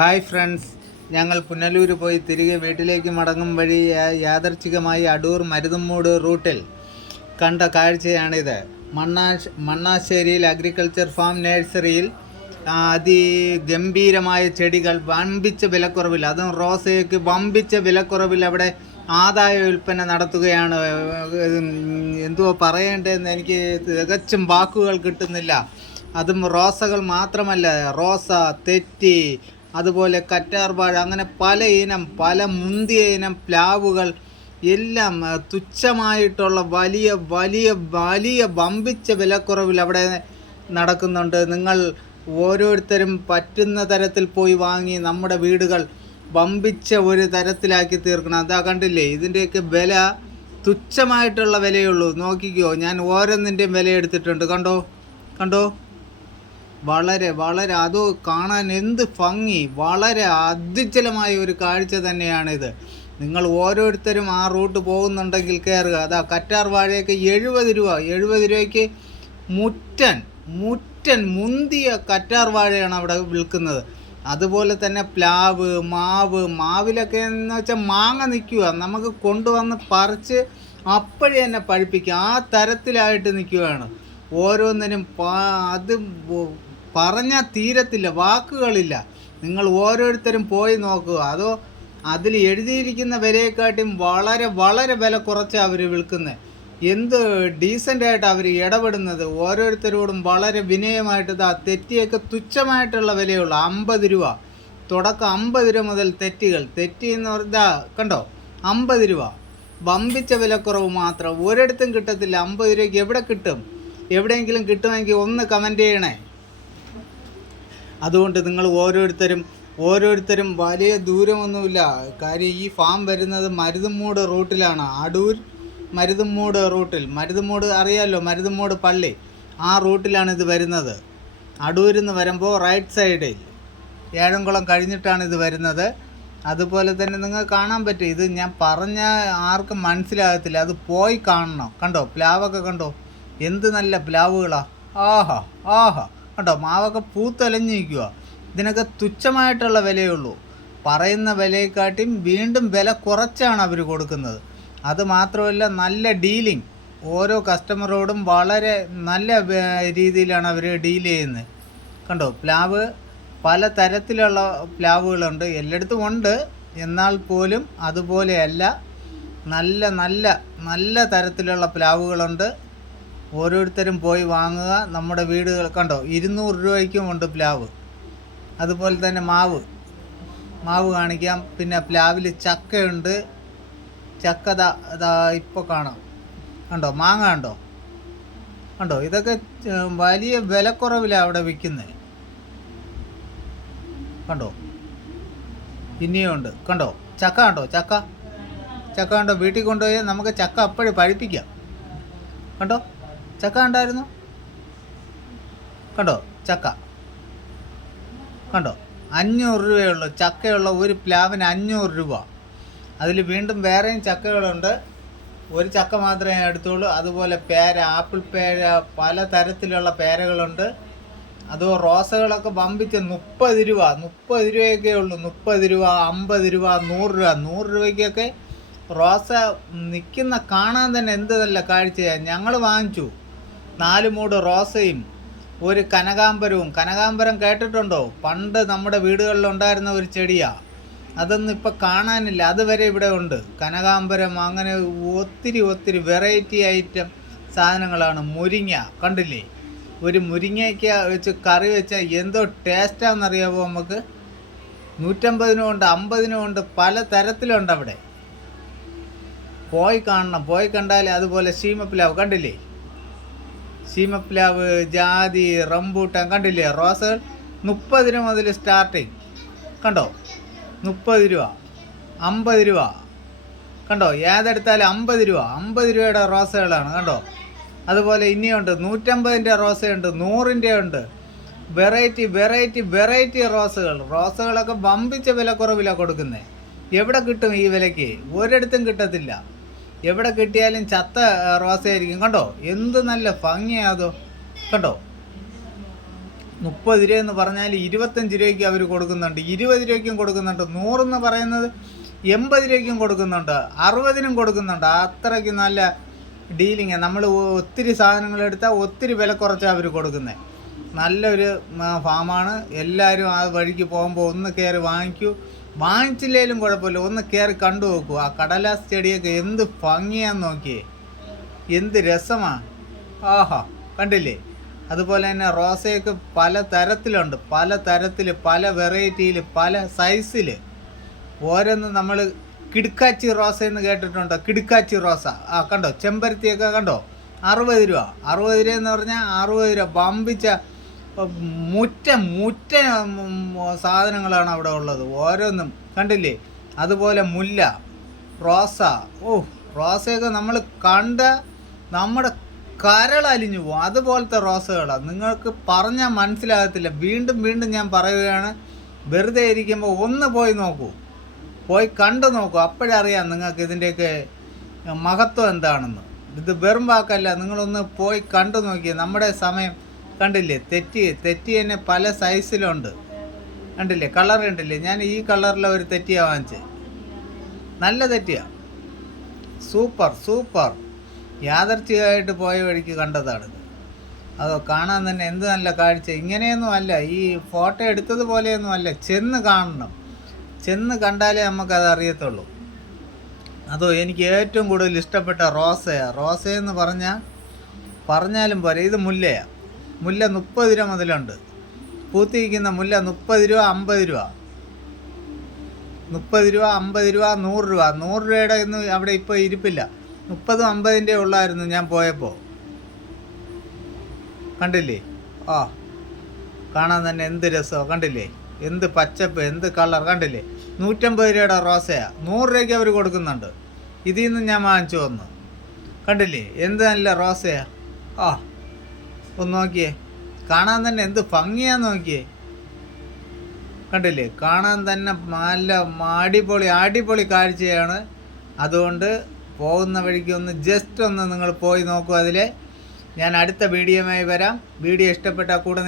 Hi friends, ഞങ്ങൾ പുനലൂർ പോയി തിരികെ വീട്ടിലേക്ക് മടങ്ങും വഴി യാദർച്ഛികമായി അടൂർ മരുതമ്മൂട് റൂട്ടിൽ കണ്ട കാഴ്ചയാണിത്. മണ്ണാശ്ശേരിയിൽ അഗ്രികൾച്ചർ ഫാം നഴ്സറിയിൽ അതിഗംഭീരമായ ചെടികൾ വമ്പിച്ച വിലക്കുറവിൽ, അതും റോസയ്ക്ക് വമ്പിച്ച വിലക്കുറവിൽ അവിടെ ആദായ വിൽപ്പന നടത്തുകയാണ്. എന്തുവാ പറയേണ്ടതെന്ന് എനിക്ക് തികച്ചും വാക്കുകൾ കിട്ടുന്നില്ല. അതും റോസകൾ മാത്രമല്ല, റോസ, തെറ്റി, അതുപോലെ കറ്റാർവാഴ, അങ്ങനെ പല മുന്തിയ ഇനം പ്ലാവുകൾ എല്ലാം തുച്ഛമായിട്ടുള്ള വലിയ വലിയ വലിയ വമ്പിച്ച വിലക്കുറവിൽ അവിടെ നടക്കുന്നുണ്ട്. നിങ്ങൾ ഓരോരുത്തരും പറ്റുന്ന തരത്തിൽ പോയി വാങ്ങി നമ്മുടെ വീടുകൾ വമ്പിച്ച ഒരു തരത്തിലാക്കി തീർക്കണം. അതാ കണ്ടില്ലേ, ഇതിൻ്റെയൊക്കെ വില തുച്ഛമായിട്ടുള്ള വിലയുള്ളൂ. നോക്കിക്കോ, ഞാൻ ഓരോന്നിൻ്റെയും വില എടുത്തിട്ടുണ്ട്. കണ്ടോ വളരെ വളരെ അത് കാണാൻ എന്ത് ഭംഗി, വളരെ അത്യുജ്വലമായ ഒരു കാഴ്ച തന്നെയാണിത്. നിങ്ങൾ ഓരോരുത്തരും ആ റൂട്ട് പോകുന്നുണ്ടെങ്കിൽ കയറുക. അതാ കറ്റാർ വാഴയൊക്കെ 70 രൂപയ്ക്ക് മുറ്റൻ മുന്തിയ കറ്റാർ വാഴയാണ് അവിടെ വിൽക്കുന്നത്. അതുപോലെ തന്നെ പ്ലാവ്, മാവിലൊക്കെ എന്ന് വെച്ചാൽ മാങ്ങ നിൽക്കുക, നമുക്ക് കൊണ്ടുവന്ന് പറിച്ച് അപ്പോഴേ തന്നെ പഴുപ്പിക്കുക, ആ തരത്തിലായിട്ട് നിൽക്കുകയാണ്. ഓരോന്നിനും അത് പറഞ്ഞാൽ തീരത്തില്ല, വാക്കുകളില്ല. നിങ്ങൾ ഓരോരുത്തരും പോയി നോക്കുക. അതോ അതിൽ എഴുതിയിരിക്കുന്ന വിലയെക്കാട്ടിയും വളരെ വളരെ വില കുറച്ചാണ് അവർ വിൽക്കുന്നത്. എന്ത് ഡീസൻ്റായിട്ട് അവർ ഇടപെടുന്നത്. ഓരോരുത്തരോടും വളരെ വിനയമായിട്ട്. തെറ്റിയൊക്കെ തുച്ഛമായിട്ടുള്ള വിലയുള്ളൂ, 50 രൂപ തുടക്കം. 50 രൂപ മുതൽ തെറ്റി എന്ന് പറഞ്ഞാൽ കണ്ടോ, 50 രൂപ വമ്പിച്ച വിലക്കുറവ് മാത്രം. ഒരിടത്തും കിട്ടത്തില്ല 50 രൂപയ്ക്ക്. എവിടെ കിട്ടും? എവിടെയെങ്കിലും കിട്ടുമെങ്കിൽ ഒന്ന് കമൻറ്റ് ചെയ്യണേ. അതുകൊണ്ട് നിങ്ങൾ ഓരോരുത്തരും വലിയ ദൂരമൊന്നുമില്ല. കാര്യം ഈ ഫാം വരുന്നത് മരുതമ്മൂട് റൂട്ടിലാണ്. അടൂർ മരുതമ്മൂട് റൂട്ടിൽ. മരുതമ്മൂട് അറിയാമല്ലോ, മരുതമ്മൂട് പള്ളി, ആ റൂട്ടിലാണ് ഇത് വരുന്നത്. അടൂരിൽ നിന്ന് വരുമ്പോൾ റൈറ്റ് സൈഡിൽ ഏഴംകുളം കഴിഞ്ഞിട്ടാണ് ഇത് വരുന്നത്. അതുപോലെ തന്നെ നിങ്ങൾ കാണാൻ പറ്റും. ഇത് ഞാൻ പറഞ്ഞ ആർക്കും മനസ്സിലാകത്തില്ല, അത് പോയി കാണണം. കണ്ടോ, പ്ലാവൊക്കെ കണ്ടോ, എന്ത് നല്ല പ്ലാവുകളാ. ആഹാ കണ്ടോ, മാവൊക്കെ പൂത്തലഞ്ഞു നിൽക്കുക. ഇതിനൊക്കെ തുച്ഛമായിട്ടുള്ള വിലയുള്ളൂ. പറയുന്ന വിലയെക്കാട്ടിയും വീണ്ടും വില കുറച്ചാണ് അവർ കൊടുക്കുന്നത്. അത് മാത്രമല്ല, നല്ല ഡീലിംഗ്. ഓരോ കസ്റ്റമറോടും വളരെ നല്ല രീതിയിലാണ് അവർ ഡീൽ ചെയ്യുന്നത്. കണ്ടോ, പ്ലാവ് പല തരത്തിലുള്ള പ്ലാവുകളുണ്ട്, എല്ലായിടത്തും ഉണ്ട്. എന്നാൽ പോലും അതുപോലെയല്ല, നല്ല നല്ല നല്ല തരത്തിലുള്ള പ്ലാവുകളുണ്ട്. ഓരോരുത്തരും പോയി വാങ്ങുക. നമ്മുടെ വീടുകൾ കണ്ടോ, 200 രൂപയ്ക്കും ഉണ്ട് പ്ലാവ്. അതുപോലെ തന്നെ മാവ് കാണിക്കാം. പിന്നെ പ്ലാവിൽ ചക്കയുണ്ട്. ചക്ക ഇപ്പോൾ കാണാം. കണ്ടോ, മാങ്ങ കണ്ടോ. ഇതൊക്കെ വലിയ വിലക്കുറവിലാണ് അവിടെ വിൽക്കുന്നത്. കണ്ടോ, ഇനിയും ഉണ്ട്. കണ്ടോ, ചക്ക കണ്ടോ. വീട്ടിൽ കൊണ്ടുപോയി നമുക്ക് ചക്ക അപ്പോഴും പഴിപ്പിക്കാം. കണ്ടോ, ചക്ക ഉണ്ടായിരുന്നു. കണ്ടോ, ചക്ക കണ്ടോ, 500 രൂപയുള്ളൂ ചക്കയുള്ള ഒരു പ്ലാവിന്. 500 രൂപ. അതിൽ വീണ്ടും വേറെയും ചക്കകളുണ്ട്. ഒരു ചക്ക മാത്രമേ എടുത്തുള്ളൂ. അതുപോലെ പേര, ആപ്പിൾ പേര, പല തരത്തിലുള്ള പേരകളുണ്ട്. അതോ റോസകളൊക്കെ വമ്പിച്ച് 30 രൂപയൊക്കെ ഉള്ളൂ. 30 രൂപ, 50 രൂപ, 100 രൂപ. 100 രൂപയ്ക്കൊക്കെ റോസ നിൽക്കുന്ന കാണാൻ തന്നെ എന്ത് നല്ല കാഴ്ചയാണ്. ഞങ്ങൾ വാങ്ങിച്ചു 4 മൂട് റോസയും ഒരു കനകാംബരം കേട്ടിട്ടുണ്ടോ? പണ്ട് നമ്മുടെ വീടുകളിലുണ്ടായിരുന്ന ഒരു ചെടിയാണ്. അതൊന്നും ഇപ്പം കാണാനില്ല. അതുവരെ ഇവിടെ ഉണ്ട് കനകാംബരം. അങ്ങനെ ഒത്തിരി വെറൈറ്റി ഐറ്റം സാധനങ്ങളാണ്. മുരിങ്ങ കണ്ടില്ലേ, ഒരു മുരിങ്ങയ്ക്ക വെച്ച് കറി വെച്ചാൽ എന്തോ ടേസ്റ്റാണെന്നറിയാമോ നമുക്ക്. 150 ഉണ്ട്, 50 ഉണ്ട്, പല തരത്തിലുണ്ട് അവിടെ. പോയി കാണണം, പോയി കണ്ടാൽ. അതുപോലെ ശീമപ്ലാവ് കണ്ടില്ലേ, ശീമപ്ലാവ്, ജാതി, റംബൂട്ടാൻ കണ്ടില്ലേ. റോസകൾ 30 രൂപ മുതൽ സ്റ്റാർട്ടിങ്. കണ്ടോ, 30 രൂപ, 50 രൂപ. കണ്ടോ, ഏതെടുത്താലും 50 രൂപ. 50 രൂപയുടെ റോസകളാണ്. കണ്ടോ, അതുപോലെ ഇനിയുണ്ട് 150ൻ്റെ റോസയുണ്ട്, 100ൻ്റെ ഉണ്ട്. വെറൈറ്റി റോസകളൊക്കെ വമ്പിച്ച വിലക്കുറവിലാണ് കൊടുക്കുന്നത്. എവിടെ കിട്ടും ഈ വിലയ്ക്ക്? ഒരിടത്തും കിട്ടത്തില്ല. എവിടെ കിട്ടിയാലും ചത്ത റോസയായിരിക്കും. കണ്ടോ, എന്ത് നല്ല ഭംഗിയാതോ. കണ്ടോ, 30 രൂപയെന്ന് പറഞ്ഞാൽ 25 രൂപയ്ക്ക് അവർ കൊടുക്കുന്നുണ്ട്, 20 രൂപയ്ക്കും കൊടുക്കുന്നുണ്ട്, 100 എന്ന് പറയുന്നത് 80 രൂപയ്ക്കും കൊടുക്കുന്നുണ്ട്, 60-നും കൊടുക്കുന്നുണ്ട്. അത്രയ്ക്ക് നല്ല ഡീലിങ്. നമ്മൾ ഒത്തിരി സാധനങ്ങൾ എടുത്താൽ ഒത്തിരി വില കുറച്ചാണ് അവർ കൊടുക്കുന്നത്. നല്ലൊരു ഫാമാണ്. എല്ലാവരും ആ വഴിക്ക് പോകുമ്പോൾ ഒന്ന് കയറി വാങ്ങിക്കൂ. വാങ്ങിച്ചില്ലേലും കുഴപ്പമില്ല, ഒന്ന് കയറി കണ്ടു നോക്കൂ. ആ കടലാസ് ചെടിയൊക്കെ എന്ത് ഭംഗിയാന്ന് നോക്കിയേ, എന്ത് രസമാണ്. ആഹാ, കണ്ടില്ലേ? അതുപോലെ തന്നെ റോസയൊക്കെ പല തരത്തിലുണ്ട്, പല തരത്തിൽ, പല വെറൈറ്റിയിൽ, പല സൈസിൽ. ഓരോന്ന് നമ്മൾ കിടുക്കാച്ചി റോസ എന്ന് കേട്ടിട്ടുണ്ടോ? കിടുക്കാച്ചി റോസ. ആ കണ്ടോ, ചെമ്പരത്തിയൊക്കെ കണ്ടോ? 60 രൂപ. 60 രൂപ എന്ന് പറഞ്ഞാൽ 60 രൂപ. വമ്പിച്ച മുറ്റ സാധനങ്ങളാണ് അവിടെ ഉള്ളത്, ഓരോന്നും കണ്ടില്ലേ? അതുപോലെ മുല്ല, റോസ. ഓ, റോസയൊക്കെ നമ്മൾ കണ്ട നമ്മുടെ കരളലിഞ്ഞു പോകും, അതുപോലത്തെ റോസകളാണ്. നിങ്ങൾക്ക് പറഞ്ഞാൽ മനസ്സിലാകത്തില്ല. വീണ്ടും വീണ്ടും ഞാൻ പറയുകയാണ്, വെറുതെ ഇരിക്കുമ്പോൾ ഒന്ന് പോയി നോക്കൂ, പോയി കണ്ടു നോക്കൂ. അപ്പോഴറിയാം നിങ്ങൾക്ക് ഇതിൻ്റെയൊക്കെ മഹത്വം എന്താണെന്ന്. ഇത് വെറും വാക്കല്ല, നിങ്ങളൊന്ന് പോയി കണ്ടു നോക്കിയേ. നമ്മുടെ സമയം കണ്ടില്ലേ? തെറ്റി തന്നെ പല സൈസിലുണ്ട്, കണ്ടില്ലേ? കളർ കണ്ടില്ലേ? ഞാൻ ഈ കളറിലെ ഒരു തെറ്റിയാണ് വാങ്ങിച്ചത്. നല്ല തെറ്റിയാണ്, സൂപ്പർ. യാദർച്ഛികമായിട്ട് പോയ വഴിക്ക് കണ്ടതാണിത്. അതോ കാണാൻ തന്നെ എന്ത് നല്ല കാഴ്ച. ഇങ്ങനെയൊന്നും അല്ല, ഈ ഫോട്ടോ എടുത്തതുപോലെയൊന്നും അല്ല. ചെന്ന് കാണണം, ചെന്ന് കണ്ടാലേ നമുക്കത് അറിയത്തുള്ളൂ. അതോ എനിക്ക് ഏറ്റവും കൂടുതൽ ഇഷ്ടപ്പെട്ട റോസയാണ്. റോസയെന്ന് പറഞ്ഞാലും പോരെ. ഇത് മുല്ലയാണ്. മുല്ല 30 രൂപ മുതലുണ്ട്. പൂത്തിരിക്കുന്ന മുല്ല 30 രൂപ, 50 രൂപ, 30 രൂപ, 50 രൂപ, 100 രൂപ. 100 രൂപയുടെ ഒന്നും അവിടെ ഇപ്പോൾ ഇരിപ്പില്ല. 30-50 ഉള്ളായിരുന്നു ഞാൻ പോയപ്പോൾ. കണ്ടില്ലേ? ആ, കാണാൻ തന്നെ എന്ത് രസമോ. കണ്ടില്ലേ? എന്ത് പച്ചപ്പ്, എന്ത് കളർ. കണ്ടില്ലേ? 150 രൂപയുടെ റോസയാണ്, 100 രൂപയ്ക്ക് അവർ കൊടുക്കുന്നുണ്ട്. ഇതിൽ നിന്ന് ഞാൻ വാങ്ങിച്ചു വന്നു. കണ്ടില്ലേ? എന്ത് നല്ല റോസയാ. ആ, ഒന്ന് നോക്കിയേ, കാണാൻ തന്നെ എന്ത് ഭംഗിയാന്ന് നോക്കിയേ. കണ്ടില്ലേ? കാണാൻ തന്നെ നല്ല അടിപൊളി കാഴ്ചയാണ്. അതുകൊണ്ട് പോകുന്ന വഴിക്ക് ഒന്ന് ജസ്റ്റ് ഒന്ന് നിങ്ങൾ പോയി നോക്കൂ. അതിൽ ഞാൻ അടുത്ത വീഡിയോയുമായി വരാം. വീഡിയോ ഇഷ്ടപ്പെട്ടാൽ കൂടെ